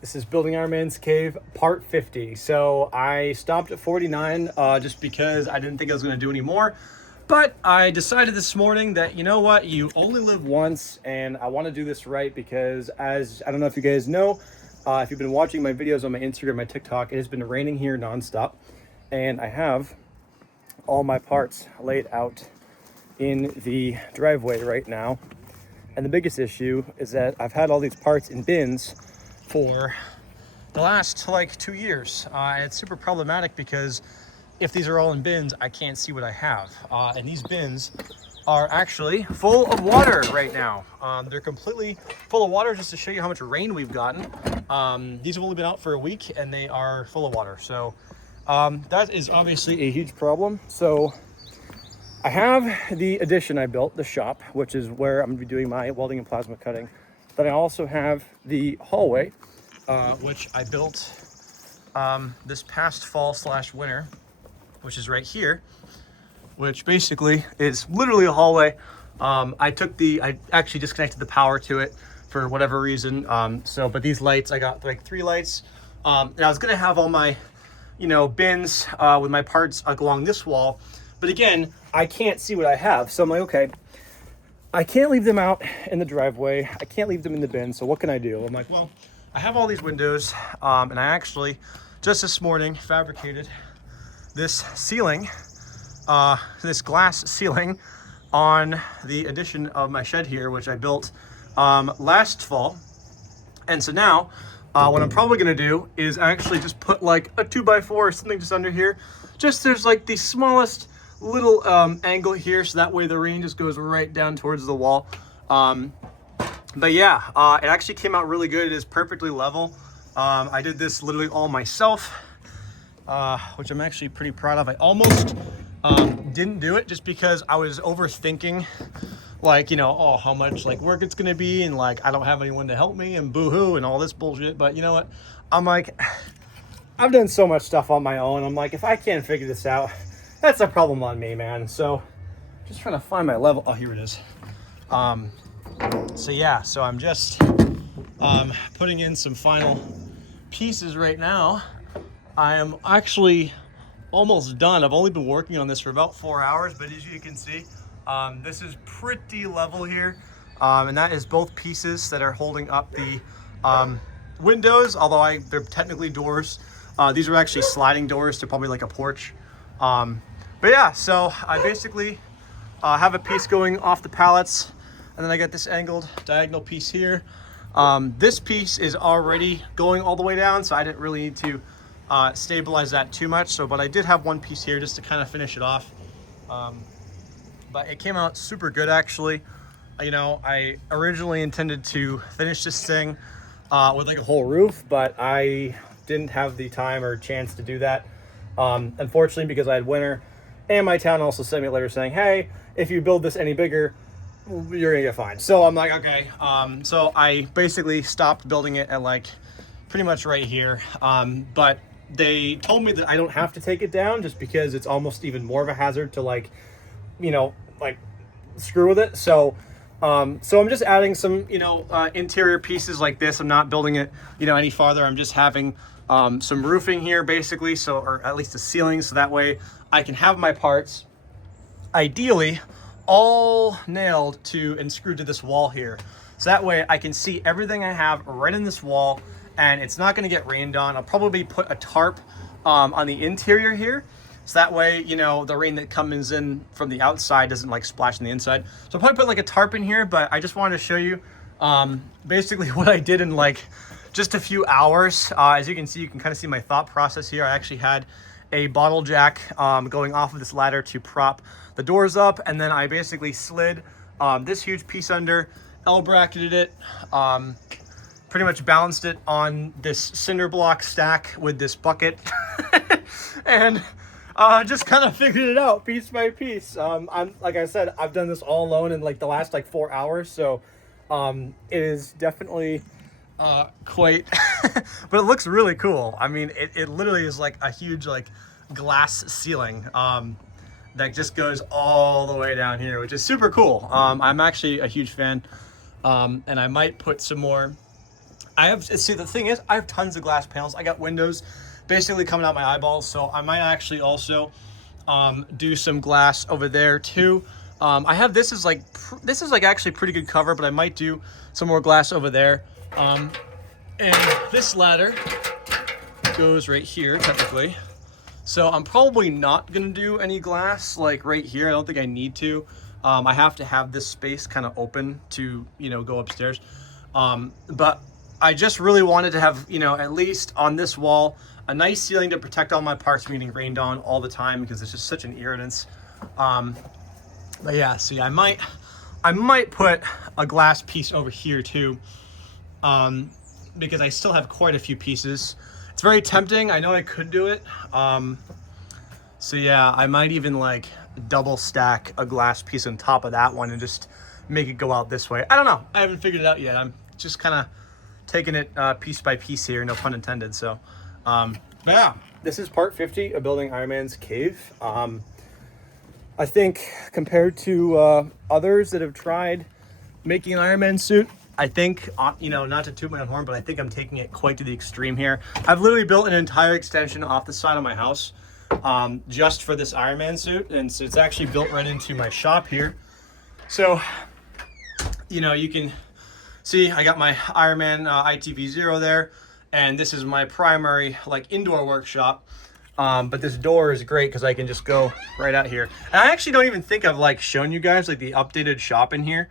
This is Building Our Man's Cave, part 50. So I stopped at 49 just because I didn't think I was going to do any more. But I decided this morning that, you know what, you only live once, and I want to do this right because, as I don't know if you guys know, if you've been watching my videos on my Instagram, my TikTok, it has been raining here nonstop. And I have all my parts laid out in the driveway right now. And the biggest issue is that I've had all these parts in bins for the last like 2 years. It's super problematic because if these are all in bins, I can't see what I have. And these bins are actually full of water right now. They're completely full of water, just to show you how much rain we've gotten. These have only been out for a week and they are full of water. So that is obviously a huge problem. So I have the addition I built, the shop, which is where I'm gonna be doing my welding and plasma cutting. Then I also have the hallway, which I built this past fall / winter, which is right here, which basically is literally a hallway. I actually disconnected the power to it for whatever reason. But these lights, I got like 3 lights. And I was gonna have all my, bins with my parts along this wall. But again, I can't see what I have. So I'm like, okay, I can't leave them out in the driveway. I can't leave them in the bin. So what can I do? I'm like, well, I have all these windows. And I actually, just this morning, fabricated this ceiling, this glass ceiling on the addition of my shed here, which I built last fall. And so now, what I'm probably gonna do is actually just put like a 2x4 or something just under here. Just there's like the smallest little angle here, so that way the rain just goes right down towards the wall. But yeah, it actually came out really good. It is perfectly level. I did this literally all myself, which I'm actually pretty proud of. I almost didn't do it just because I was overthinking, like, oh, how much like work it's gonna be, and like I don't have anyone to help me, and boo-hoo and all this bullshit. But you know what, I'm like, I've done so much stuff on my own. I'm like, if I can't figure this out, that's a problem on me, man. So just trying to find my level. Oh, here it is. So yeah, so I'm just putting in some final pieces right now. I am actually almost done. I've only been working on this for about 4 hours, but as you can see, this is pretty level here. And that is both pieces that are holding up the windows, although they're technically doors. These are actually sliding doors to probably like a porch. But yeah, so I basically have a piece going off the pallets, and then I got this angled diagonal piece here. This piece is already going all the way down, so I didn't really need to stabilize that too much. But I did have one piece here just to kind of finish it off. But it came out super good, actually. I originally intended to finish this thing with like a whole roof, but I didn't have the time or chance to do that. Unfortunately, because I had winter, and my town also sent me a letter saying, hey, if you build this any bigger, you're gonna get fined. So I'm like, okay. So I basically stopped building it at like pretty much right here. But they told me that I don't have to take it down just because it's almost even more of a hazard to like screw with it. So I'm just adding some, interior pieces like this. I'm not building it, any farther. I'm just having some roofing here basically. So, or at least a ceiling. So that way I can have my parts ideally all nailed to and screwed to this wall here. So that way I can see everything I have right in this wall, and it's not going to get rained on. I'll probably put a tarp on the interior here. So that way, the rain that comes in from the outside doesn't like splash on the inside. So I'll probably put like a tarp in here, but I just wanted to show you basically what I did in like just a few hours. As you can see, you can kind of see my thought process here. I actually had a bottle jack going off of this ladder to prop the doors up, and then I basically slid this huge piece under, L-bracketed it, pretty much balanced it on this cinder block stack with this bucket, and just kind of figured it out piece by piece. I'm like I said, I've done this all alone in like the last like 4 hours, so it is definitely quite but it looks really cool. I mean, it literally is like a huge like glass ceiling that just goes all the way down here, which is super cool. I'm actually a huge fan, and I might put some more see, the thing is, I have tons of glass panels. I got windows basically coming out my eyeballs, so I might actually also do some glass over there too. I have this is like actually pretty good cover, but I might do some more glass over there. And this ladder goes right here technically, so I'm probably not gonna do any glass like right here. I don't think I need to. I have to have this space kind of open to, you know, go upstairs. But I just really wanted to have, you know, at least on this wall, a nice ceiling to protect all my parts from getting rained on all the time, because it's just such an irritance. But yeah, see, I might put a glass piece over here too, because I still have quite a few pieces. It's very tempting. I know I could do it. So yeah, I might even like double stack a glass piece on top of that one and just make it go out this way. I don't know. I haven't figured it out yet. I'm just kind of taking it piece by piece here, no pun intended. So, but yeah, this is part 50 of building Iron Man's cave. I think compared to others that have tried making an Iron Man suit, I think, you know, not to toot my own horn, but I think I'm taking it quite to the extreme here. I've literally built an entire extension off the side of my house just for this Iron Man suit, and so it's actually built right into my shop here. So, you know, you can see I got my Iron Man ITV0 there, and this is my primary like indoor workshop. But this door is great because I can just go right out here. And I actually don't even think I've like shown you guys like the updated shop in here,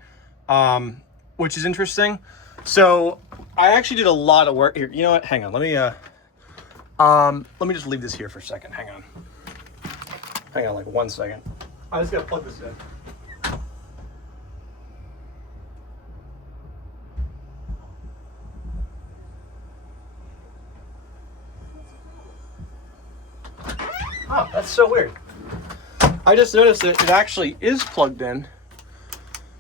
which is interesting. So I actually did a lot of work here. You know what? Hang on. Let me just leave this here for a second. Hang on like 1 second. I just gotta plug this in. Oh, that's so weird. I just noticed that it actually is plugged in,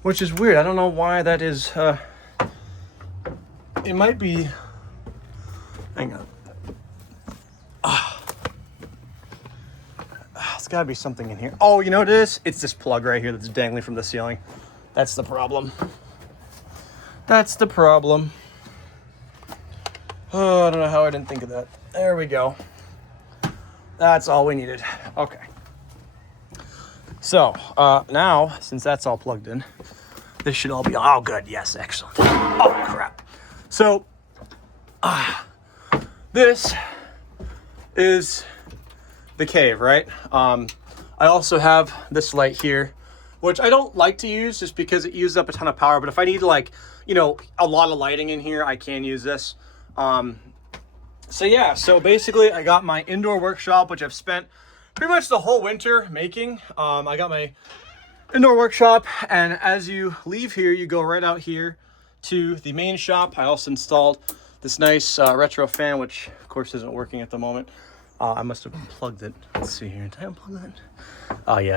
which is weird. I don't know why that is. It might be. Hang on. There's gotta be something in here. Oh, you know what it is? It's this plug right here that's dangling from the ceiling. That's the problem. That's the problem. Oh, I don't know how I didn't think of that. There we go. That's all we needed. Okay. So, now, since that's all plugged in, this should all be, oh, good. Yes, excellent. Oh, crap. So, this is the cave, right? I also have this light here, which I don't like to use just because it uses up a ton of power. But if I need like, you know, a lot of lighting in here, I can use this. So yeah, so basically I got my indoor workshop, which I've spent pretty much the whole winter making. I got my indoor workshop, and as you leave here, you go right out here to the main shop. I also installed this nice retro fan, which of course isn't working at the moment. I must have unplugged it. Let's see here. Did I unplug that? Oh yeah.